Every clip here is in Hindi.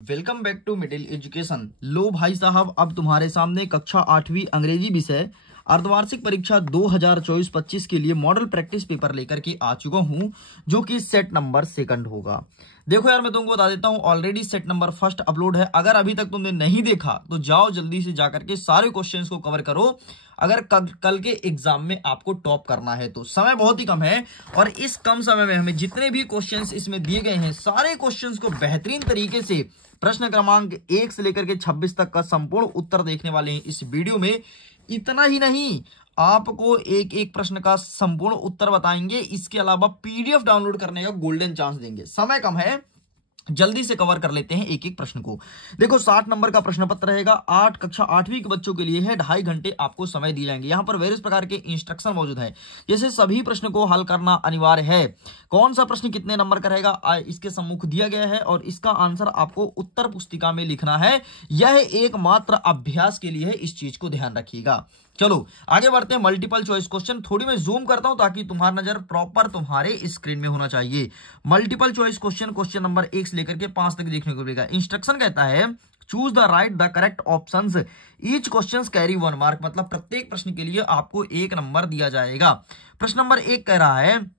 Welcome back to middle education. लो भाई साहब, अब तुम्हारे सामने कक्षा 8वीं अंग्रेजी विषय अर्धवार्षिक परीक्षा 2024-25 के लिए मॉडल प्रैक्टिस पेपर लेकर के आ चुका हूं, जो कि सेट नंबर 2 होगा। देखो यार, मैं तुमको बता देता हूं, ऑलरेडी सेट नंबर 1 अपलोड है। अगर अभी तक तुमने नहीं देखा तो जाओ जल्दी से जाकर के सारे क्वेश्चंस को कवर करो। अगर कल के एग्जाम में आपको टॉप करना है तो समय बहुत ही कम है, और इस कम समय में हमें जितने भी क्वेश्चंस इसमें दिए गए हैं सारे क्वेश्चंस को बेहतरीन तरीके से प्रश्न क्रमांक 1 से लेकर के 26 तक का संपूर्ण उत्तर देखने वाले हैं इस वीडियो में। इतना ही नहीं, आपको एक एक प्रश्न का संपूर्ण उत्तर बताएंगे। इसके अलावा पीडीएफ डाउनलोड करने का गोल्डन चांस देंगे। समय कम है, जल्दी से कवर कर लेते हैं एक एक प्रश्न को। देखो, 60 नंबर का प्रश्न पत्र रहेगा। कक्षा 8वीं के बच्चों के लिए है। 2.5 घंटे आपको समय दिए जाएंगे। यहां पर वेरियस प्रकार के इंस्ट्रक्शन मौजूद है, जैसे सभी प्रश्न को हल करना अनिवार्य है। कौन सा प्रश्न कितने नंबर का रहेगा इसके सम्मुख दिया गया है, और इसका आंसर आपको उत्तर पुस्तिका में लिखना है। यह एकमात्र अभ्यास के लिए है, इस चीज को ध्यान रखिएगा। चलो आगे बढ़ते हैं। मल्टीपल चॉइस क्वेश्चन थोड़ी मैं जूम करता हूं ताकि तुम्हारी नजर प्रॉपर तुम्हारे स्क्रीन में होना चाहिए। मल्टीपल चॉइस क्वेश्चन नंबर 1 से लेकर के 5 तक देखने को मिलेगा। इंस्ट्रक्शन कहता है choose the right the correct options, each question carry 1 mark, मतलब प्रत्येक प्रश्न के लिए आपको 1 नंबर दिया जाएगा। प्रश्न नंबर 1 कह रहा है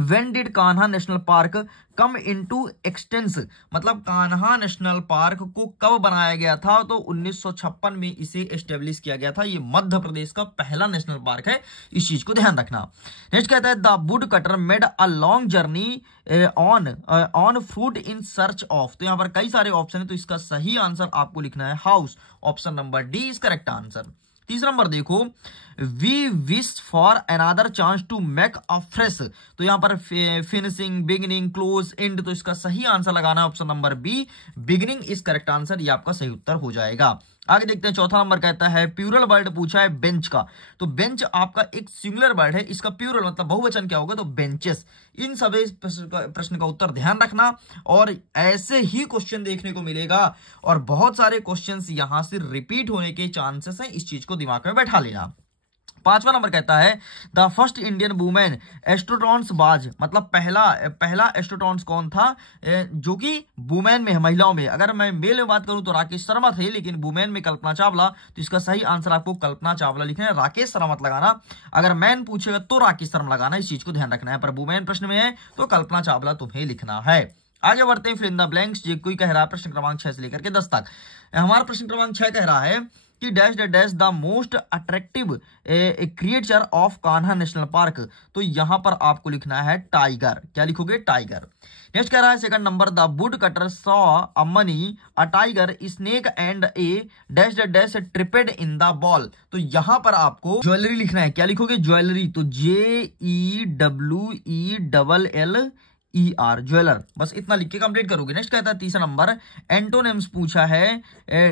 When did Kanha national park come into expanse, मतलब कान्हा नेशनल पार्क को कब बनाया गया था? तो 1956 में इसे एस्टेब्लिश किया गया था। ये मध्य प्रदेश का पहला नेशनल पार्क है, इस चीज को ध्यान रखना। नेक्स्ट कहता है the wood cutter made a long journey on fruit in search of, तो यहाँ पर कई सारे ऑप्शन है, तो इसका सही आंसर आपको लिखना है house. Option number D is correct answer. तीसरा नंबर देखो, we wish for another chance to make a fresh, तो यहां पर फिनिशिंग, बिगिनिंग, क्लोज, एंड, तो इसका सही आंसर लगाना है option number B, beginning is correct answer. ये आपका सही उत्तर हो जाएगा। आगे देखते हैं। चौथा नंबर कहता है प्यूरल वर्ड पूछा है बेंच का, तो बेंच आपका एक सिंगुलर वर्ड है, इसका प्यूरल मतलब बहुवचन क्या होगा? तो बेंचेस। इन सभी प्रश्न का उत्तर ध्यान रखना, और ऐसे ही क्वेश्चन देखने को मिलेगा, और बहुत सारे क्वेश्चंस यहां से रिपीट होने के चांसेस हैं, इस चीज को दिमाग में बैठा लेना। पांचवा नंबर कहता है the first Indian women astronauts बाज, मतलब पहला एस्ट्रोनॉट्स कौन था जो कि वुमेन में है, महिलाओं में। अगर मैं मेल में बात करूं तो राकेश शर्मा थे, लेकिन वुमेन में कल्पना चावला, तो इसका सही आंसर आपको कल्पना चावला लिखना है, राकेश शर्मा मत लगाना। अगर मैन पूछेगा तो राकेश शर्मा लगाना, इस चीज को ध्यान रखना है। पर वुमेन प्रश्न में है तो कल्पना चावला तुम्हें लिखना है। आगे बढ़ते हैं। फिल इन द ब्लैंक्स, ये कोई कह रहा है प्रश्न क्रमांक 6 से लेकर के 10 तक। हमारा प्रश्न क्रमांक 6 कह रहा है कि dash the most attractive creature of Kanha national park, तो यहां पर आपको लिखना है टाइगर। क्या लिखोगे? टाइगर। नेक्स्ट कह रहा है second number the wood cutter saw a monkey a tiger snake and a dash tripped in the ball, तो यहां पर आपको ज्वेलरी लिखना है। क्या लिखोगे? ज्वेलरी, तो JEWELLER, ज्वेलर, बस इतना लिख के कंप्लीट करोगे। नेक्स्ट कहता है तीसरा नंबर एंटोनिम्स पूछा है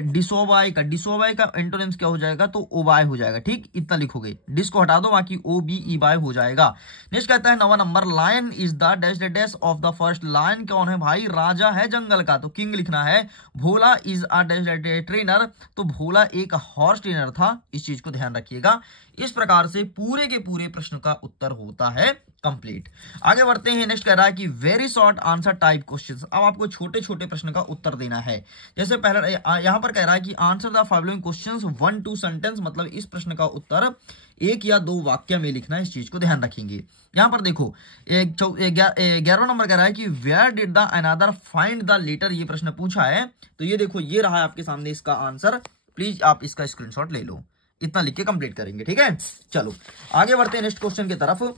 डिसोबाई का। डिसोबाई का एंटोनिम्स क्या हो जाएगा? तो ओबाय हो जाएगा। ठीक, इतना लिखोगे, डिस को हटा दो, बाकी OBE हो जाएगा। नेक्स्ट कहता है 9वां number lion is the dash of the first, lion कौन है भाई? राजा है जंगल का, तो किंग लिखना है। भोला इज अ डैश ट्रेनर, तो भोला एक हॉर्स ट्रेनर था, इस चीज को ध्यान रखिएगा। इस प्रकार से पूरे के पूरे प्रश्न का उत्तर होता है कंप्लीट। आगे बढ़ते हैं। नेक्स्ट कह रहा है कि very short answer type questions, अब आपको छोटे छोटे प्रश्न का उत्तर देना है। जैसे पहला यहां पर कह रहा है कि answer the following questions 1-2 sentence, मतलब इस प्रश्न का उत्तर 1 या 2 वाक्य में लिखना है, इस चीज को ध्यान रखेंगे। यहां पर देखो 11वां नंबर कह रहा है कि where did the another find the letter, ये प्रश्न पूछा है, तो ये देखो ये रहा आपके सामने इसका आंसर। प्लीज आप इसका स्क्रीनशॉट ले लो, इतना लिख के कंप्लीट करेंगे। ठीक है, चलो आगे बढ़ते हैं नेक्स्ट क्वेश्चन की तरफ।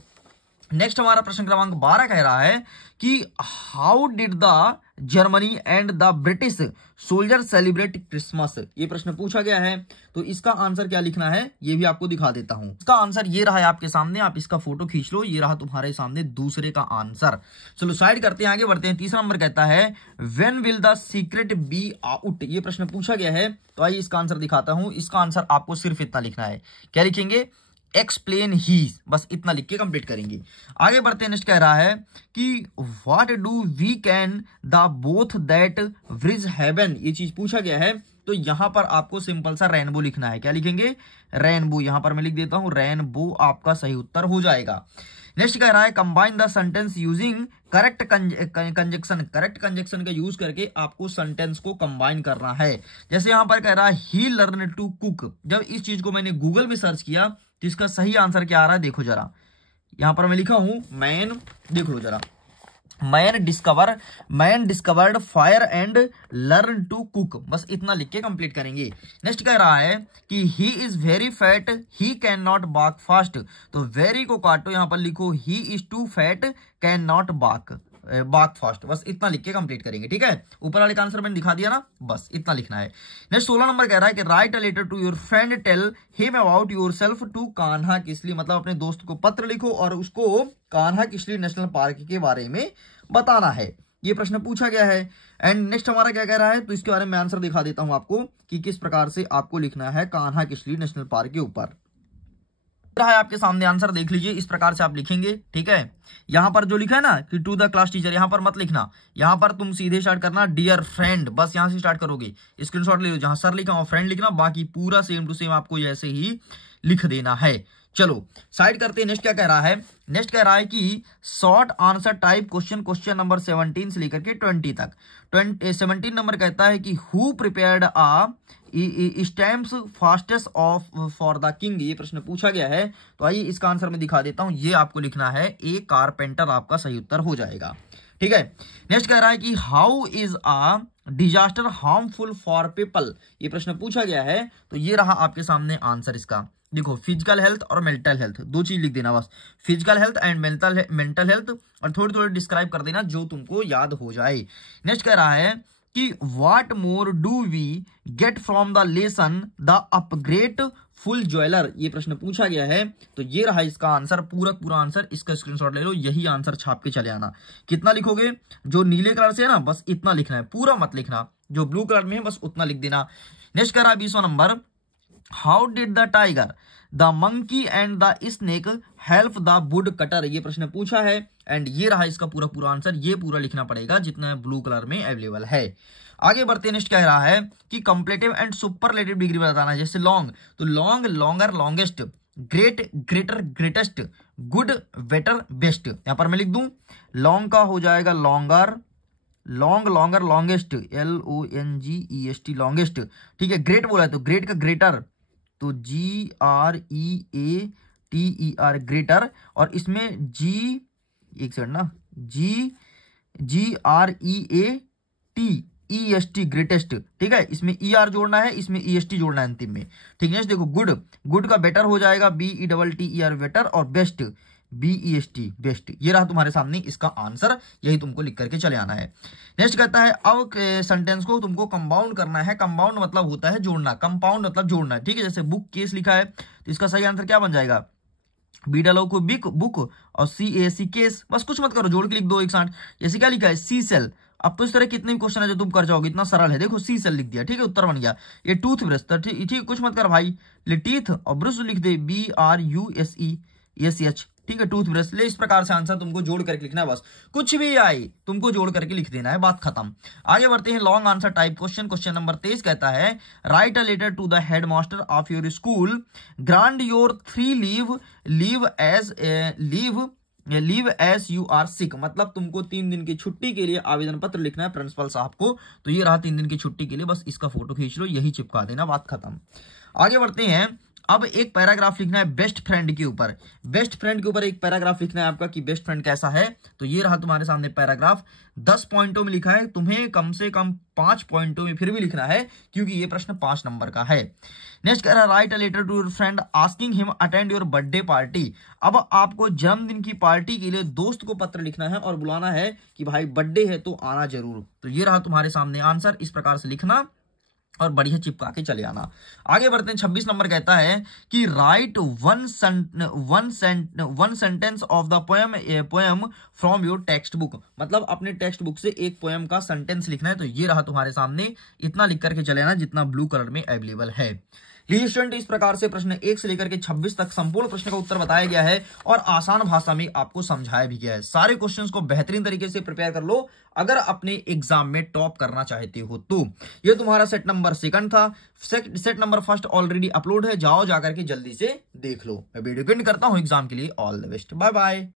नेक्स्ट हमारा प्रश्न क्रमांक 12 कह रहा है कि how did the Germany and the British soldier celebrate Christmas, ये प्रश्न पूछा गया है, तो इसका आंसर क्या लिखना है ये भी आपको दिखा देता हूं। इसका आंसर ये रहा है आपके सामने, आप इसका फोटो खींच लो, ये रहा तुम्हारे सामने दूसरे का आंसर। चलो साइड करते हैं, आगे बढ़ते हैं। तीसरा नंबर कहता है when will the secret be out, ये प्रश्न पूछा गया है, तो आइए इसका आंसर दिखाता हूं। इसका आंसर आपको सिर्फ इतना लिखना है। क्या लिखेंगे? एक्सप्लेन ही, बस इतना लिख के कंप्लीट करेंगे। आगे बढ़ते हैं। नेक्स्ट कह रहा है कि what do we can the both that bridge heaven, ये चीज पूछा गया है, तो यहां पर आपको सिंपल सा रेनबो लिखना है। क्या लिखेंगे? रेनबो। यहां पर मैं लिख देता हूं रेनबो, आपका सही उत्तर हो जाएगा। नेक्स्ट कह रहा है combine the sentence using correct conjunction. Correct conjunction का यूज करके आपको सेंटेंस को कंबाइन करना है। जैसे यहां पर कह रहा है ही लर्न टू कुक। जब इस चीज को मैंने गूगल में सर्च किया तो इसका सही आंसर क्या आ रहा है देखो जरा। यहां पर मैं लिखा हूं मैन, देख लो जरा, man discovered fire and learn to cook. बस इतना लिख के कंप्लीट करेंगे। नेक्स्ट कह रहा है कि he is very fat he can not walk fast. तो वेरी को काटो, यहां पर लिखो he is too fat can not walk fast. बस इतना लिख के कंप्लीट करेंगे, ठीक है। ऊपर वाले का आंसर मैंने दिखा दिया ना, बस इतना लिखना है। नेक्स्ट 16 नंबर कह रहा है कि write a letter to your friend tell him about yourself to Kanha Kisli. मतलब अपने दोस्त को पत्र लिखो और उसको कान्हा किसली नेशनल पार्क के बारे में बताना है। ये प्रश्न पूछा गया है। एंड नेक्स्ट हमारा क्या कह रहा है, तो इसके बारे में आंसर दिखा देता हूं आपको कि किस प्रकार से आपको लिखना है कान्हा किसली नेशनल पार्क के ऊपर। है आपके सामने आंसर देख लीजिए, इस प्रकार से आप लिखेंगे, ठीक है। यहां पर जो लिखा है ना कि टू द क्लास टीचर, यहां पर मत लिखना, यहां पर तुम सीधे स्टार्ट करना डियर फ्रेंड, बस यहां से स्टार्ट करोगे। स्क्रीनशॉट ले लो, जहां सर लिखा हो फ्रेंड लिखना, बाकी पूरा सेम टू सेम आपको ऐसे ही लिख देना है। चलो साइड करते हैं। नेक्स्ट क्या कह रहा है, नेक्स्ट कह रहा है कि short answer type question number 17 से लेकर के 20 तक। 17 नंबर कहता है कि who prepared a stamps fastest of for the king. ये प्रश्न पूछा गया है, तो आइए इसका आंसर मैं दिखा देता हूं। ये आपको लिखना है ए कारपेंटर, आपका सही उत्तर हो जाएगा, ठीक है। नेक्स्ट कह रहा है कि how is a disaster harmful for people. ये प्रश्न पूछा गया है, तो ये रहा आपके सामने आंसर इसका। देखो फिजिकल हेल्थ और मेंटल हेल्थ, दो चीज लिख देना बस, physical health and mental health, और थोड़ी थोड़ी डिस्क्राइब कर देना जो तुमको याद हो जाए। नेक्स्ट कह रहा है कि what more do we get from the lesson the ungrateful jeweller. ये प्रश्न पूछा गया है, तो ये रहा इसका आंसर, पूरा आंसर। इसका स्क्रीनशॉट ले लो, यही आंसर छाप के चले आना। कितना लिखोगे, जो नीले कलर से है ना बस इतना लिखना है, पूरा मत लिखना, जो ब्लू कलर में है बस उतना लिख देना। नेक्स्ट कह रहा है 20वां number, how did the tiger the monkey and the snake help the wood cutter. ये प्रश्न पूछा है एंड ये रहा इसका पूरा आंसर। ये पूरा लिखना पड़ेगा जितना ब्लू कलर में अवेलेबल है। आगे बढ़ते। नेक्स्ट कह रहा है कि कंप्लेटिव एंड सुपरलेटिव डिग्री बताना है। जैसे लॉन्ग, तो long longer longest, great greater greatest, good better best. यहां पर मैं लिख दूं लॉन्ग का हो जाएगा longer, long longer longest, LONGEST longest, ठीक है। ग्रेट बोला है तो ग्रेट का ग्रेटर, तो GREATER ग्रेटर, और इसमें G, एक सेकंड ना, GREATEST ग्रेटेस्ट, ठीक है। इसमें ER जोड़ना है, इसमें EST जोड़ना है अंतिम में, ठीक है। देखो गुड, गुड का बेटर हो जाएगा BETTER बेटर, और बेस्ट BEST बेस्ट। ये रहा तुम्हारे सामने इसका आंसर, यही तुमको लिख करके चले आना है। नेक्स्ट कहता है अब सेंटेंस को तुमको कंपाउंड करना है। कंपाउंड मतलब होता है जोड़ना, कंपाउंड मतलब जोड़ना है, ठीक है। जैसे बुक केस लिखा है, तो इसका सही आंसर क्या बन जाएगा, बीडलो को बिक बुक और CAC केस। बस कुछ मत करो, जोड़ के लिख दो एक साथ। जैसे क्या लिखा है सी सेल। अब तो इस तरह कितने भी क्वेश्चन है जो तुम कर जाओगे, इतना सरल है। देखो सी सेल लिख दिया, ठीक है, उत्तर बन गया। ये टूथ ब्रश, ठीक, कुछ मत कर भाई, ले टीथ और ब्रश लिख दे BRUSH, ठीक है, टूथ ब्रश। ले इस प्रकार से आंसर तुमको जोड़ करके लिखना है, बस कुछ भी आए तुमको जोड़ करके लिख देना है, बात खत्म। आगे बढ़ते हैं। Long answer type question number 23 कहता है write a letter to the headmaster of your school, grant your 3 leave as you are sick. मतलब तुमको 3 दिन की छुट्टी के लिए आवेदन पत्र लिखना है प्रिंसिपल साहब को। तो ये रहा 3 दिन की छुट्टी के लिए, बस इसका फोटो खींच लो, यही चिपका देना, बात खत्म। आगे बढ़ते हैं। अब एक पैराग्राफ लिखना है बेस्ट फ्रेंड के ऊपर। बेस्ट फ्रेंड के ऊपर एक पैराग्राफ लिखना है आपका कि बेस्ट फ्रेंड कैसा है। तो ये रहा तुम्हारे सामने पैराग्राफ, 10 पॉइंटों में लिखा है। तुम्हें कम से कम 5 पॉइंटों में फिर भी लिखना है, क्योंकि ये प्रश्न 5 नंबर का है। नेक्स्ट कह रहा है write a letter to your friend asking him attend your birthday party. अब आपको जन्मदिन की पार्टी के लिए दोस्त को पत्र लिखना है और बुलाना है कि भाई बर्थडे है तो आना जरूर। तो ये रहा तुम्हारे सामने आंसर, इस प्रकार से लिखना और बढ़िया चिपका के चले आना। आगे बढ़ते हैं। 26 नंबर कहता है कि right one sentence of the poem from your text book. मतलब अपने टेक्स्ट बुक से एक पोएम का सेंटेंस लिखना है। तो ये रहा तुम्हारे सामने, इतना लिख करके चले आना जितना ब्लू कलर में अवेलेबल है। लीजिए स्टूडेंट, इस प्रकार से प्रश्न 1 से लेकर के 26 तक संपूर्ण प्रश्न का उत्तर बताया गया है और आसान भाषा में आपको समझाया भी गया है। सारे क्वेश्चंस को बेहतरीन तरीके से प्रिपेयर कर लो अगर अपने एग्जाम में टॉप करना चाहते हो तो। ये तुम्हारा सेट नंबर 2 था। सेट नंबर 1 ऑलरेडी अपलोड है, जाओ जाकर के जल्दी से देख लो। मैं वीडियो एंड करता हूं एग्जाम के लिए। All the best, bye bye.